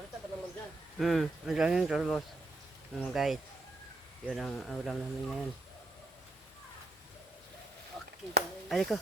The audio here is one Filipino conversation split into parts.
Salita ka naman dyan. Madaming talbos. Guys, yun ang ulam namin ngayon. Okay guys. Ay ko.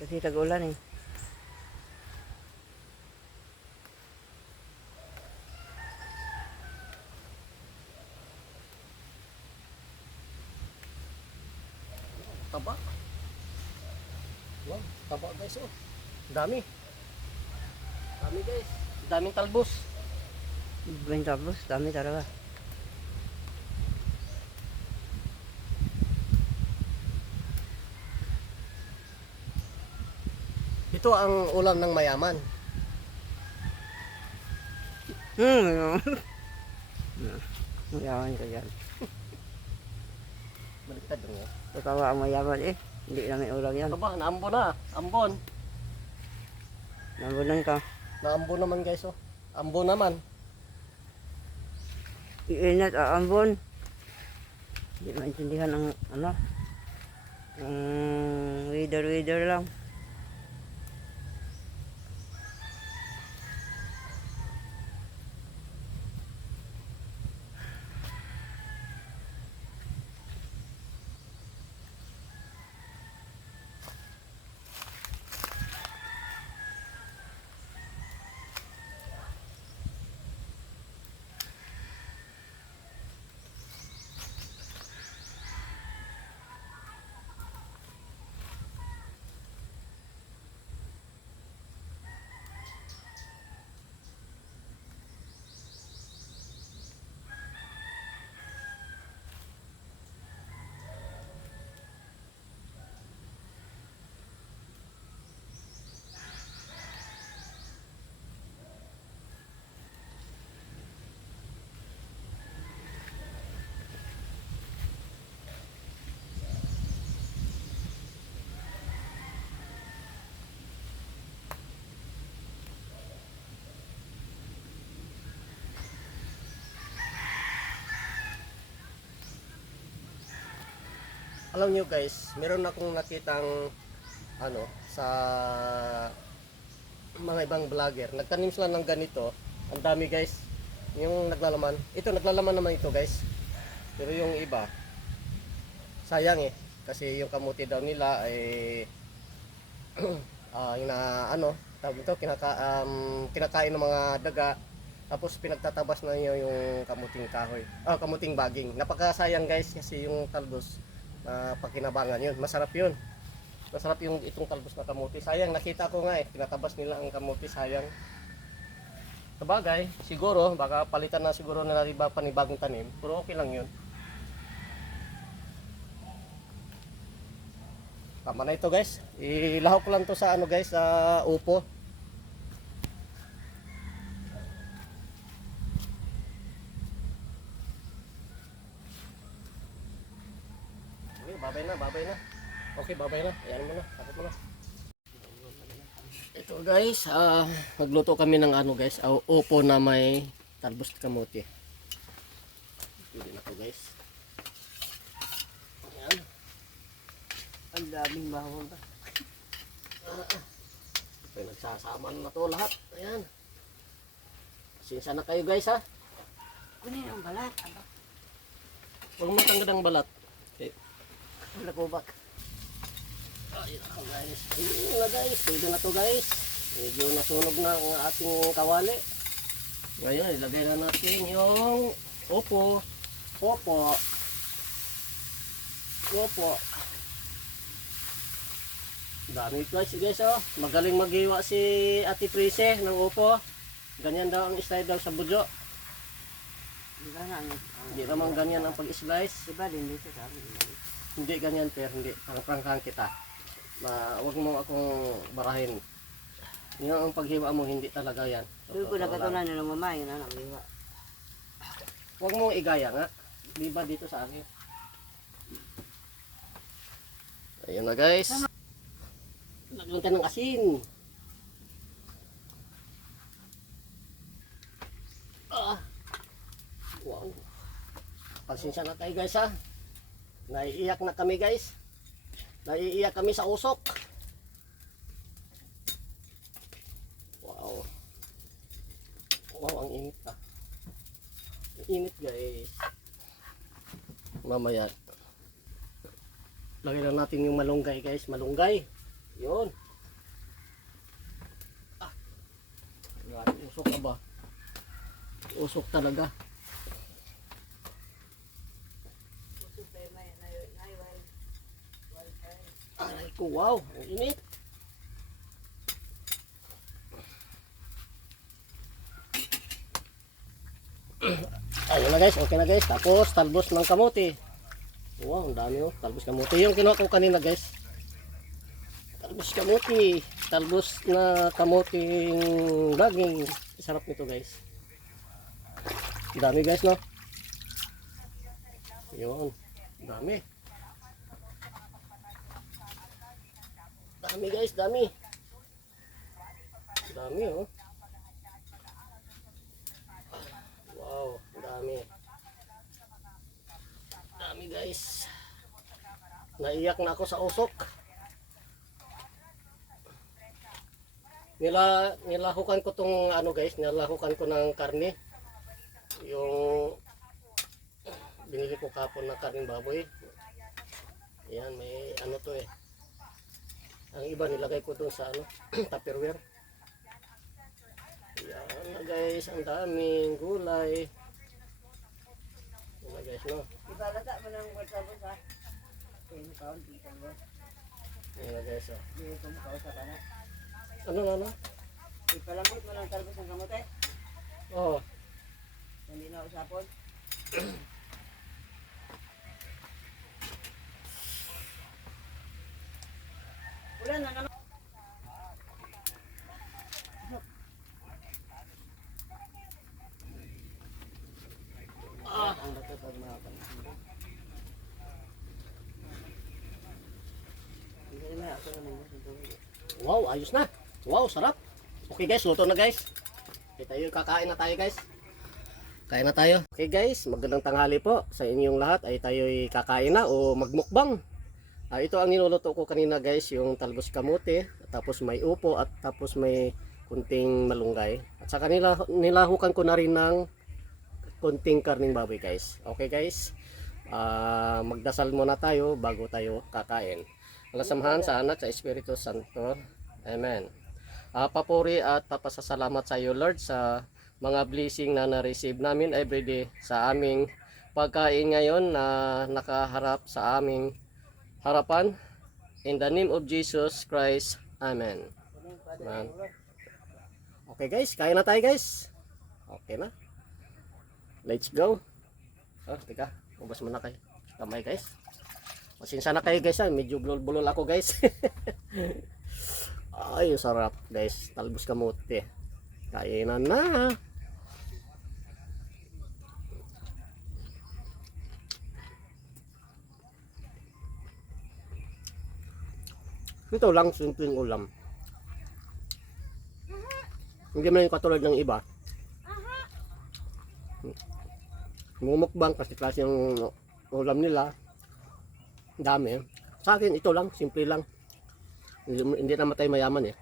Kasi tag-ulan eh. Taba. Wow, taba guys oh. Dami. Dami guys. Daming talbos. Daming talbos, dami talaga. Ito ang ulam ng mayaman. Mayaman ka dyan. Baliktad rin oh. Tatawa ang mayaman eh. Hindi namin ulam yan. Ito ba? Naambon na. Ambon. Nabunan ka. Naambon naman guys oh. Ambon naman. Iinat aambon. Hindi maintindihan ang ano. Ang weather lang. Alam nyo guys, meron akong nakitang ano sa mga ibang vlogger. Nagtanim sila ng ganito. Ang dami guys. Yung naglalaman. Ito naglalaman naman ito guys. Pero yung iba sayang eh. Kasi yung kamuti daw nila ay yung na ano, tawag ito, kinakain ng mga daga. Tapos pinagtatabas na niyo yung kamuting kahoy. Kamuting baging. Napakasayang guys kasi yung talbos na pakinabangan yun. Masarap yun. Masarap yung itong talbos na kamuti. Sayang, nakita ko nga eh. Tinatabas nila ang kamuti. Sayang. Sabagay, siguro, baka palitan na siguro na iba panibagong tanim. Pero okay lang yun. Tama na ito guys. Ilahok ko lang to sa ano guys, sa upo. Okay, babay na. Okay, babay na. Ayan mo na. Takot mo na. Ito guys, nagluto kami ng ano guys, upo na may talbos na kamote. Pwede na to guys. Ayan. Ang daming bawang ka. Nagsasama na to lahat. Ayan. Sinsa na kayo guys ha. Kunin ang balat. Huwag mo tanggal ang balat. Okay. Wala ko bak. Ayun na guys. Ayun na guys. Pwede na to guys. Medyo nasunog na ang ating kawali. Ngayon ilagay na natin yung upo. Opo. Dami guys oh. Magaling maghiwa si Ate Prise ng upo. Ganyan daw ang style daw sa budyo. Hindi naman ganyan ang pag-slice. Diba din dito sa amin? Hindi ganyan hindi. Pangkang kita. Huwag mo akong barahin. Yung ang paghiwa mo hindi talaga yan. Doon ko nagkatunan nila mama yun ang hiwa. Huwag mong igaya nga. Di ba dito sa akin? Ayun na guys. Lagyan ka ng asin. Wow. Pasensya na tayo guys ha. Naiiyak na kami guys. Naiiyak kami sa usok. Wow. Wow, ang init ah. Ang init guys. Mamaya. Lagyan na natin yung malunggay guys. Malunggay. Yun. Ah. Usok ka ba? Usok talaga. Aray ko, wow, ang init. Ayun na guys, okay na guys. Tapos talbos ng kamote. Wow, ang dami oh, talbos kamote. Yung kinuha ko kanina guys. Talbos kamote. Talbos na kamoting daging. Sarap nito guys. Ang dami guys no. Yun, ang dami. Dami guys, dami. Dami oh. Wow, dami. Dami guys. Naiyak na ako sa usok. Nilahukan ko tong ano guys, nilahukan ko ng karne. Yung binili ko kapon na karning baboy. Ayan, may ano to eh. Ang iba nilagay ko doon sa ano, Tupperware. Yan na guys, ang daming gulay. Yan na guys, no? Ibalata mo ng talbos ha. Kaya kaon dito mo. Yan na guys, oh. Dito mo kaon sa kana. Ano? Ipalambot mo ng talbos ng kamote. Oh, Hindi na usapon. Ulan na naman. Ang natatag mga kanina. Hindi na ako naman. wow, ayos na. Wow, sarap. Okay guys, luto na guys. Okay, kakain na tayo guys. Kain na tayo. Okay guys, magandang tanghali po sa inyong lahat. Ay tayo'y kakain na o magmukbang. Ito ang niluluto ko kanina guys, yung talbos kamote, tapos may upo at tapos may kunting malunggay. At saka nilahukan ko na rin ng kunting karning baboy guys. Okay guys, magdasal muna tayo bago tayo kakain. Alasamahan sa Anak, sa Espiritu Santo. Amen. Papuri at papasasalamat sa iyo Lord sa mga blessing na na-receive namin everyday sa aming pagkain ngayon na nakaharap sa aming harapan. In the name of Jesus Christ. Amen. Amen. Okay guys, kain na tayo guys. Okay na. Let's go. Oh, teka, ubas muna kayo. Kamay guys. Pasensya na kayo guys, medyo bulol-bulol ako guys. Ay, sarap guys. Talbos kamote. Kainan na. Ito lang, simpleng ulam. Hindi man yung katulad ng iba. Mumukbang kasi klase yung ulam nila. Dami. Sa akin, ito lang, simple lang. Hindi naman tayo mayaman eh.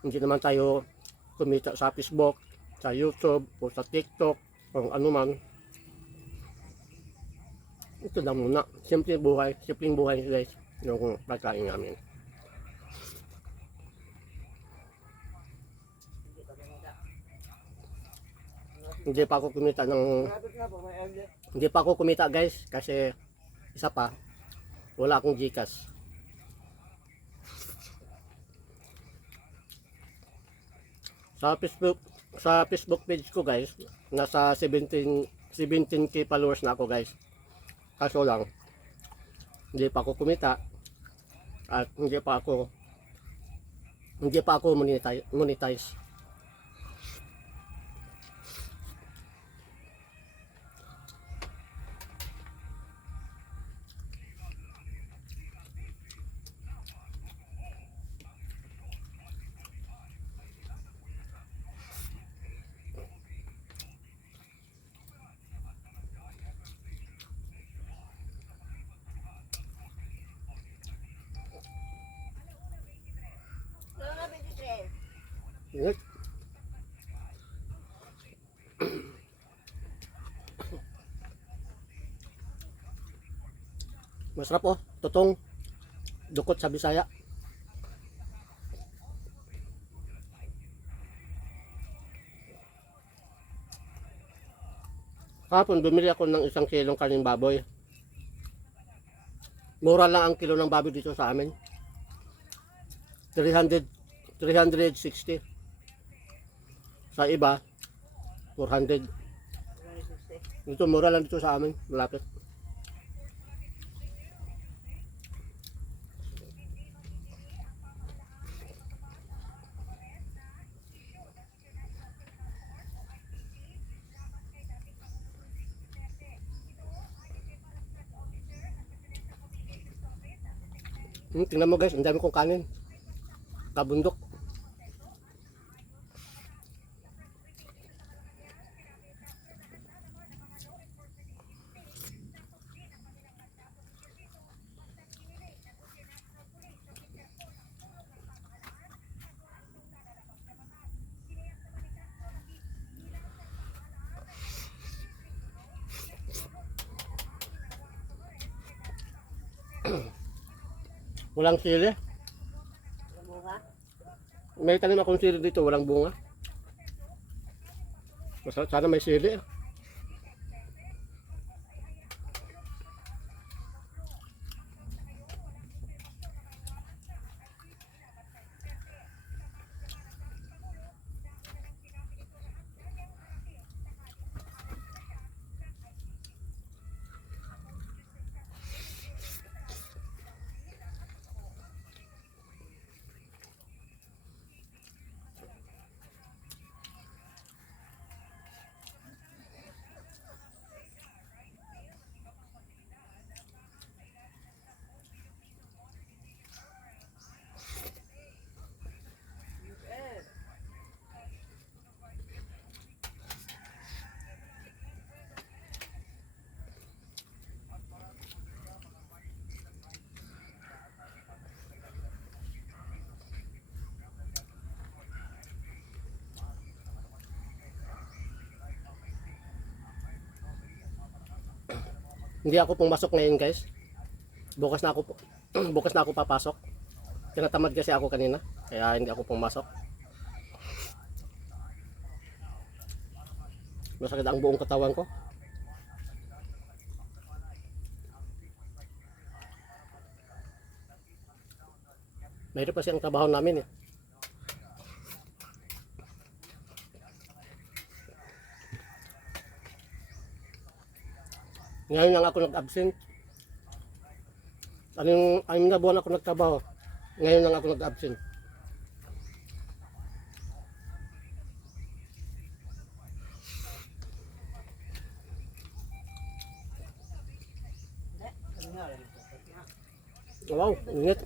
Hindi naman tayo kumita sa Facebook, sa YouTube, o sa TikTok, o ano man. Ito lang muna. Simpleng buhay guys, yung pagkain namin. Hindi pa ako kumita guys, kasi isa pa, wala akong GCash. Sa Facebook page ko guys, nasa 17k followers na ako guys. Kaso lang, hindi pa ako kumita at hindi pa ako monetize. Ingat. Masarap oh, tutong dukot sa Bisaya. Kahapon bumili ako ng 1 kilong kaning baboy. Mura lang ang kilo ng baboy dito sa amin. 360. Sa iba 400. Dito mura lang dito sa amin, malapit. Tingnan mo guys, ang dami kong kanin. Kabundok. Walang sili. May tanim akong sili dito, walang bunga. Sana may sili. Hindi ako pumasok ngayon guys. Bukas na ako bukas na ako papasok. Tinatamad kasi ako kanina, kaya hindi ako pumasok. Masakit ang buong katawan ko. Mahirap kasi ang trabaho namin eh. Ngayon lang ako nag-absent. Anong na buwan ako nagtrabaho. Ngayon lang ako nag-absent. Wow, init.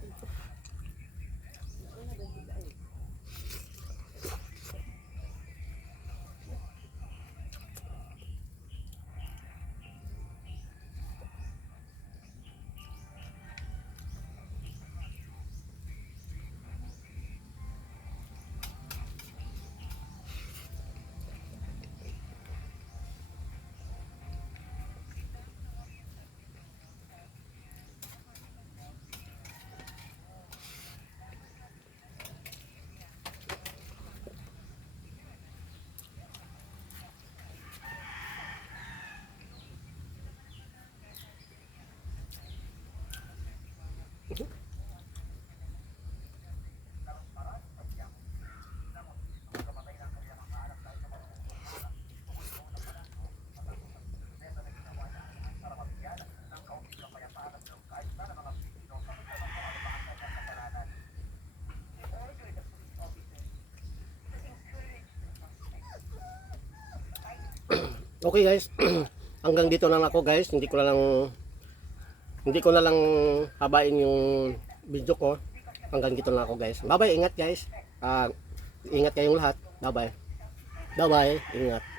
Okay guys, hanggang dito lang ako guys. Hindi ko na lang habain yung video ko. Hanggang dito lang ako guys. Bye bye, ingat guys. Ingat kayong lahat. Bye bye. Bye bye, ingat.